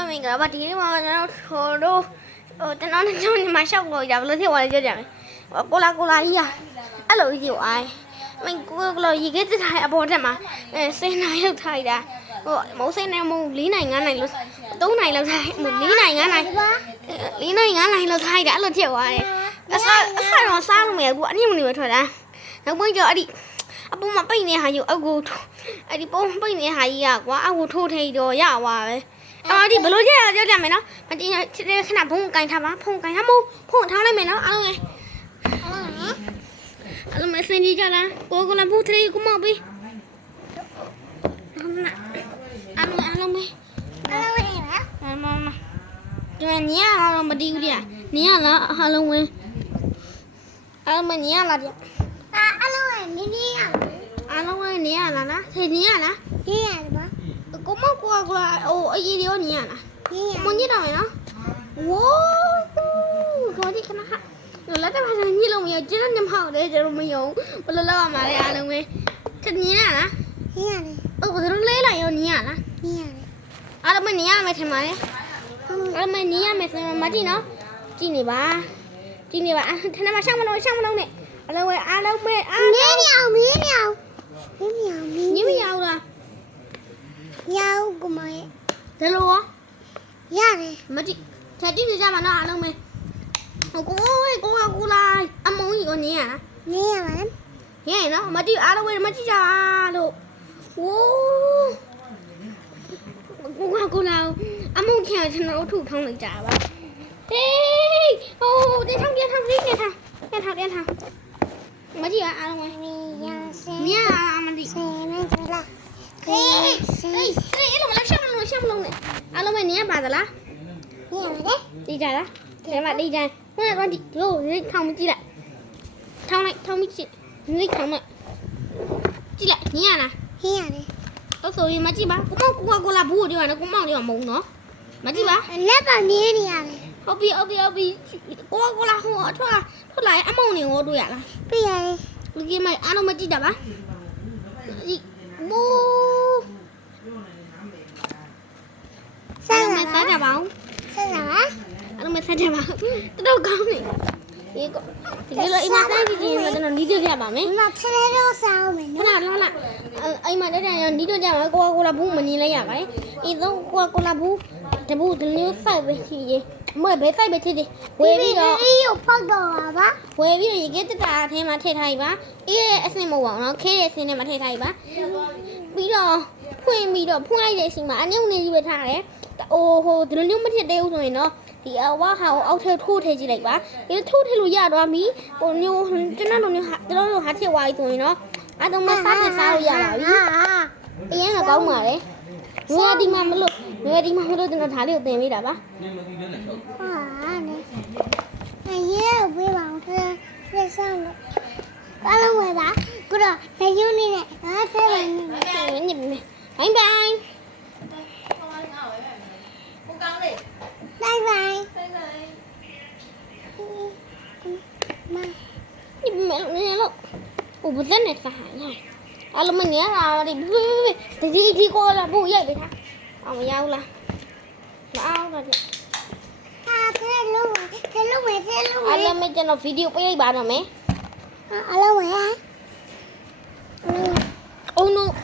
လုံးမင်္ဂလာပါဒီနေ့မှာကျွန်တော်တို့ကျွန်တော်ဒီမှာရှောက်လို့ရဘယ်လိုဖြစ်သွားလဲကြည့်ကြမယ်ကိုလာကြီးอ่ะအဲ့လိုကြီးအိုင်းမင်းကိုလာရေခဲတက်ထားအပေါ်တက်မှာစင်နိုင်လောက်ထားတာမဟုတ်စင်နိုင်မဟုတ်4နိုင်5နိုင်လို့3နိုင်လောက်ထား4နိုင်5နိုင်4နိုင်5နိုင်လောက်ထားတာအဲ့လိုဖြစ်သွားတယ်အစားတော့စားလို့မရဘူးအနည်းမနေပဲထွက်တာနောက်ပိုင်းကျအဲ့ဒီအပေါ်မှာပိတ်နေဟာယူအကူအဲ့ဒီပုံပိတ်နေဟာကြီးอ่ะကွာအကူထိုးထိတော့ရသွားပဲအော်ဒီဘလို့ကြရကြမယ်နော်မတင်ခဏဖုန်းကင်ထားပါဖုန်းကင်ထားမို့ဖုန်းထားလိုက်မယ်နော်အားလုံးမစင်ကြီးကြလားကိုလာဘူးထရီကိုမောက်ပြီအားလုံးမေမဒီညအားလုံးမတီးဘူးကြာညလားအားလုံးဝင်အားမညလားကြာအားလုံးဝင်နင်းရအားလုံးဝင်ညလားလားthếညလားညရတယ်ပါကိုမောက်ကိုလာအကြီးရောညလားမညတော့မယ်နော်ဝိုးကိုဒီခဏဟာလက်တော့ညလုံးမရကျင်းနေမှာလေကျတော့မယုံဘယ်လိုလောက်ရမှာလဲအားလုံးပဲထညင်းလားညရတယ်ဘယ်လိုလဲလိုက်ရောညလားညရတယ်အားလုံးမညရမယ်ထင်ပါလေအားလုံးမညရမယ်ဆိုမကြည့်နော်ကြည့်နေပါထင်တယ်မှာရှောင်းမလို့နဲ့အားလုံးပဲအားလုံးပဲမင်းမြောင်ညမရအောင်လားရောက်ကမရဲ့ဒါလို့ရတယ်မကြည့်ထည့်ကြည့်ကြမှာနော်အားလုံးပဲကိုလာအမုံကြီးကိုနင်းရလားနင်းရပါလားရရင်နော်မကြည့်အားလုံးပဲမကြည့်ကြလို့ဝိုးကိုလာအမုံချင်ကျွန်တော်ထုတ်ထောင်းလိုက်ကြပါဟေးဟိုတင်းထောင်းမကြည့်အားလုံးပဲမရစင်မကြည့်အမဒီစင်မကြလားဟေးအဲ့လိုမလားရှောင်းမလို့နဲ့အားလုံးပဲနင်းရပါသလားနင်းရတယ်ကြည့်ကြလားဒီမှာဒီကြမ်းဟိုကဒီလိုထောင်းမကြည့်လိုက်ထောင်းမကြည့်နေထောင်းမကြည့်လိုက်နင်းရလားနင်းရတယ်အဲ့ဆိုရင်မကြည့်ပါကိုလာဘူးပြောရတယ်ကိုမောင်ပြောမုံနော်မကြည့်ပါလက်ပါနင်းနေရတယ်ဟုတ်ပြီကိုလာဟိုထွက်လာအမုံနေရောတွေ့ရလားပြရတယ်လူကြီးမအားလုံးမကြည့်တာပါဒီဘူစားကြပါဦးဆက်ပါအားလုံးမစားကြပါဘူးတော်ကောင်းနေဒီလိုအိမ်မှာစားကြည့်ရင်တော့နီးကြပြပါမယ်မထလဲတော့စားအောင်မယ်နော်လာအိမ်မှာတက်ရနီးတော့ကြပါကိုလာဘူးမနေလိုက်ရပါတယ်အေးတော့ကိုလာဘူးတဘူးဒီလိုစိုက်ပဲရှိရင်မဘယ်စိုက်ပဲဖြစ်တယ်ဝယ်ပြီးတော့အေးကိုဖောက်တော့ပါဝယ်ပြီးတော့ရေခဲတက်တာအထဲမှာထည့်ထားပြီပါအေးအစင်မဟုတ်ပါဘူးနော်ခဲရဲ့အစင်ထဲမှာထည့်ထားပြီပါပြီးတော့ဖွင့်လိုက်တဲ့အချိန်မှာအညုံနေကြီးပဲထားတယ်ဟိုဒီလိုမျိုးမဖြစ်သေးဘူးဆိုရင်တော့ဒီအဝါဟာကိုအောက်ထဲထိုးထည့်ကြည့်လိုက်ပါဒီထိုးထည့်လို့ရသွားပြီဟိုမျိုးကျွန်တော်တို့ဟာထည့်သွားပြီဆိုရင်တော့အတော့မစားလို့ရပါပြီအရင်ကကောင်းပါလေငွေဒီမှာမလို့ကျွန်တော်ဓာတ်လေးကိုတင်ပေးတာပါဟာနေရဲပေးပါဦးဆက်ဆောင်လို့ဘာလို့ဝယ်ပါကိုတော့နေယူနေနဲ့အားဆက်ပါနေဘိုင်ဘိုင်拜拜。你了，我不在那啥呢。啊，我们年了的，这过了不要给他，我们要了，要了的。啊，这路没。啊，那没见到 video 不要一把了没？啊，阿拉喂啊。Oh no。